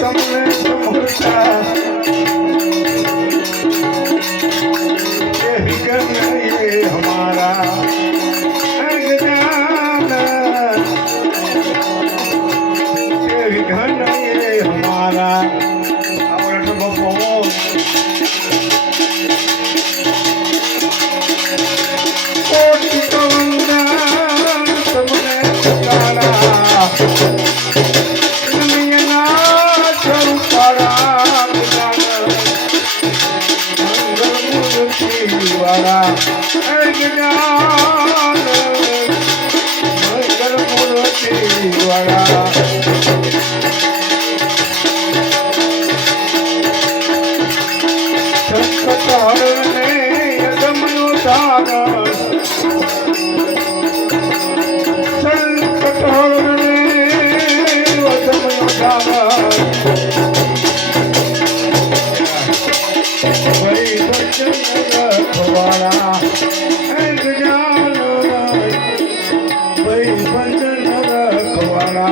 તમને સમરતા विघन ये हमारा अज्ञान ये विघन ये हमारा आवडत बपो कोटि कवंदा तुमने पुकारा दुनिया चौपारा वाला अज्ञान मंगल मूर्ति वाला संकट हरने यदम उदार संकट हरने यदम उदार वही वचन रखवाला अज्ञान वही वचन रखवाला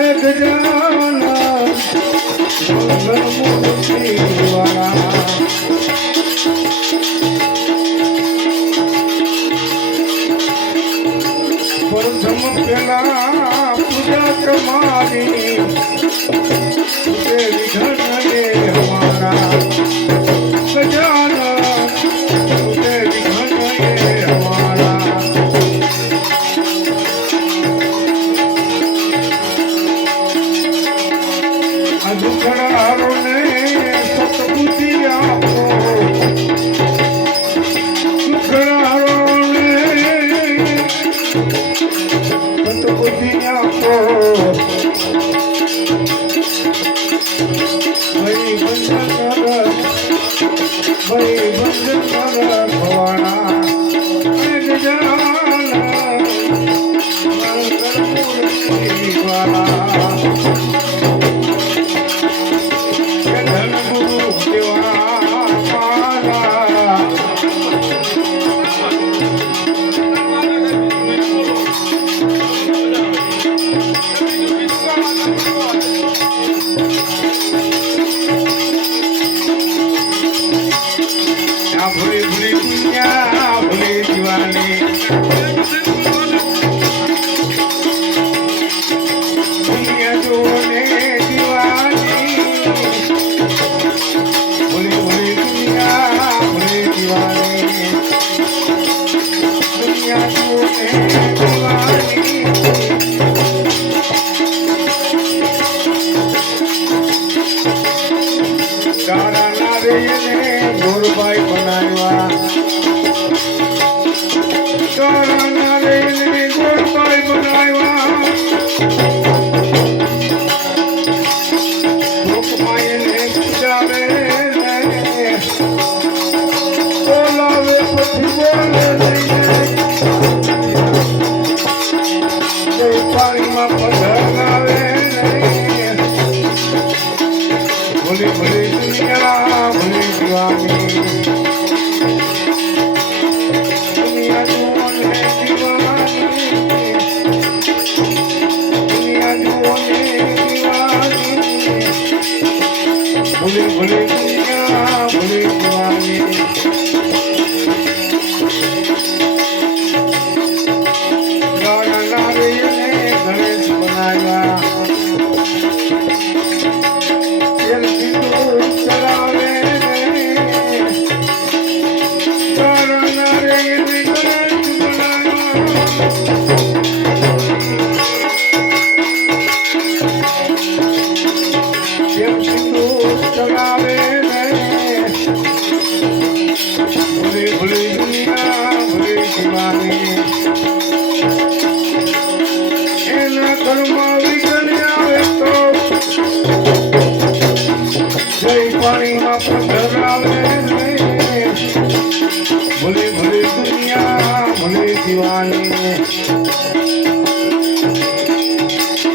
अज्ञान मंगल मूर्ति वाला प्रथम पेला पूजा कमारी तुझे विघन ये हमारा गजान तुझे विघन ये हमारा दुखड़ारों ने सतबुद्धि आपको दुखड़ारों ने सतबुद्धि आपको वही बंधन वही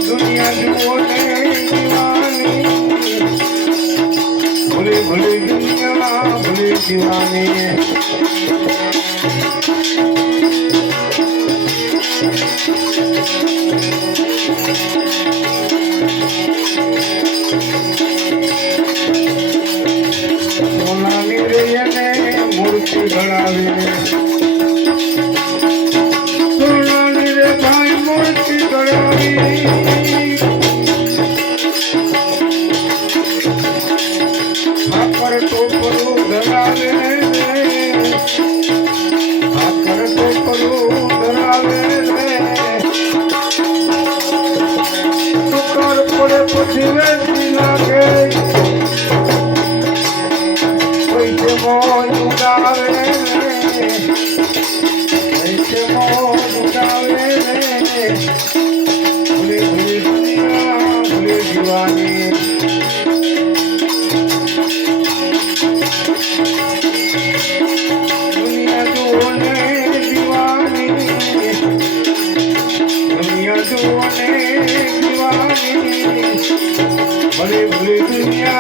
दुनिया जुओ ने दीवानी भोले भोले दुनिया भोले दीवानी सोनानी रे ने मूर्ति घड़ावे सोनानी रे भाई मूर्ति घड़ावी हाकर टोपरो धरावे हाकर टोपरो धरावे तुकार पड़े पछिवे लागे कैसे मोन उड़ावे कैसे मोन उड़ावे भूले भूले दुनिया भूले दीवानी दुनिया जुओने दीवानी दुनिया जुओने दीवानी भले भले दुनिया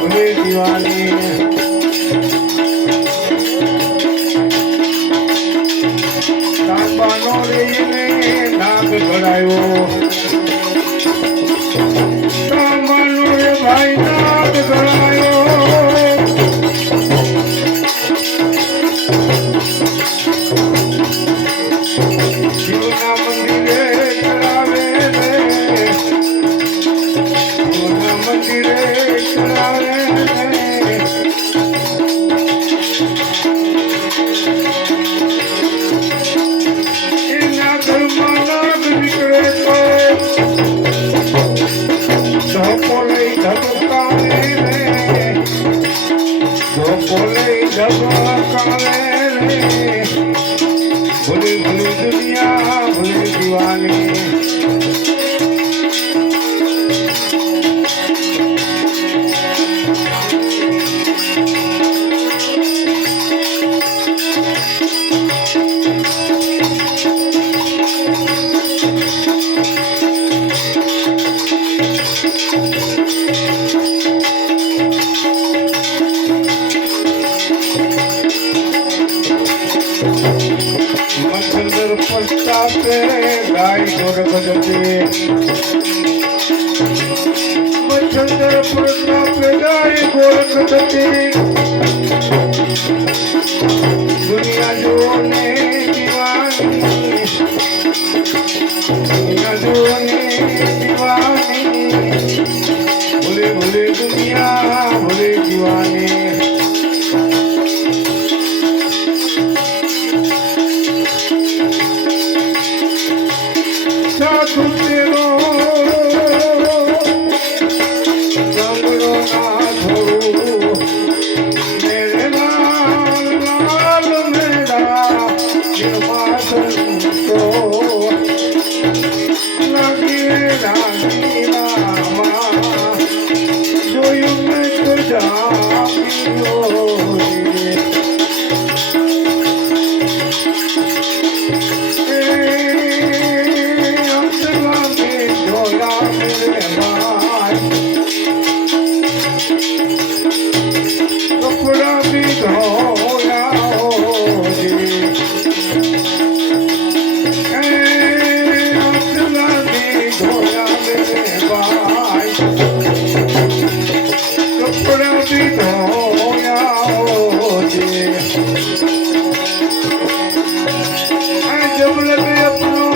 भले दीवानी तांबानो रे ने नाग घड़ायो तांबानो रे भाई नाग घड़ायो शिवना मंदिरे चढ़ावे रे शिवना मंदिरे चढ़ावे रे एना घरमा नाग निकले तो धोपोले धबकावे रे धोपोले धबकावे रे भोले भोले दुनिया भोले दीवानी मच्छर पश्चाते गाय गोर बजते मच्छर पश्चाते गाय गोर बजते दुनिया जुओने दीवानी दुनिया जुओने दीवानी भोले भोले दुनिया भोले दीवानी साधु तेरो जंगलो ना छोड़ू मेरे लाल लाल मेरा निर्माण को लगी रानी रामा जो युग तो जापियो कपड़ा भी धोया हो असला भी धोया मेरे भाई कपड़ा भी धोया हो जब लगे अपनों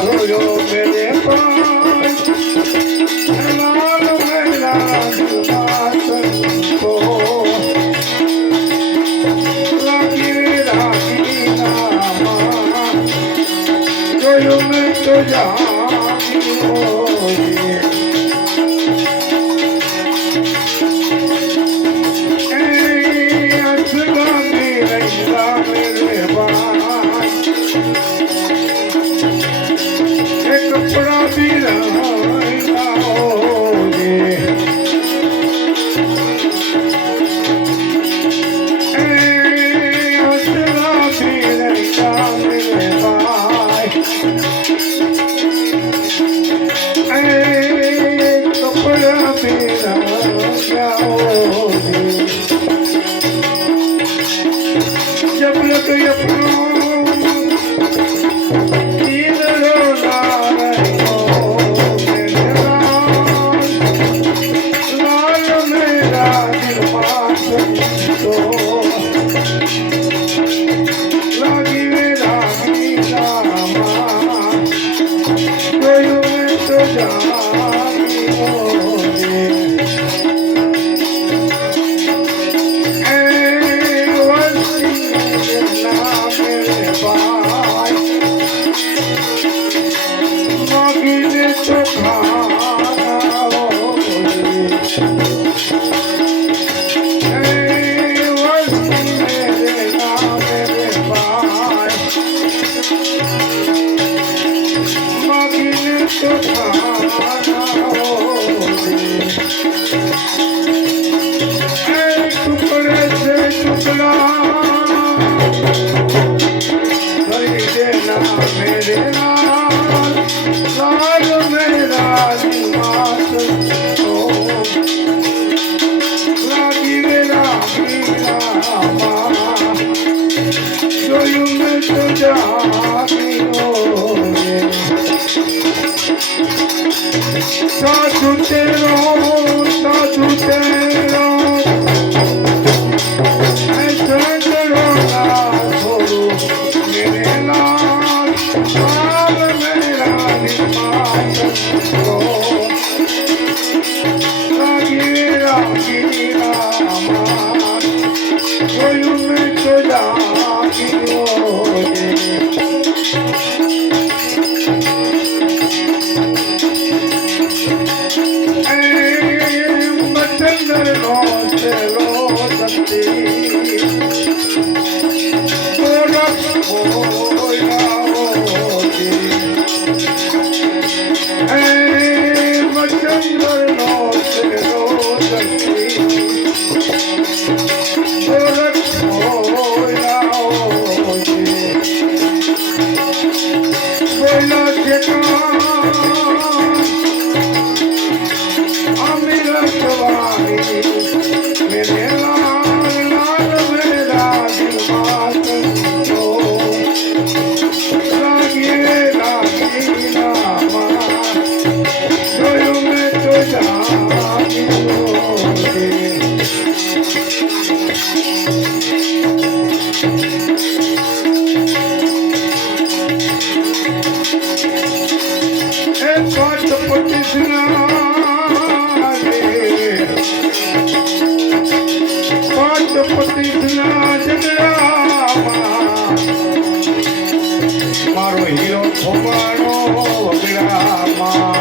धोयो मेरे पास लाल मेरा को लगी रानी नामा धोयो मैं तो जानी हो असला मेरे भाई कपड़ा भी लाओगे साधु तेरो ऐसा करो ना छोड़ो मेरे लाल लाल मेरा निर्माण करो रागी रामा कोई में तो जागी हो મારો હીરો ખોબાનો વગડામાં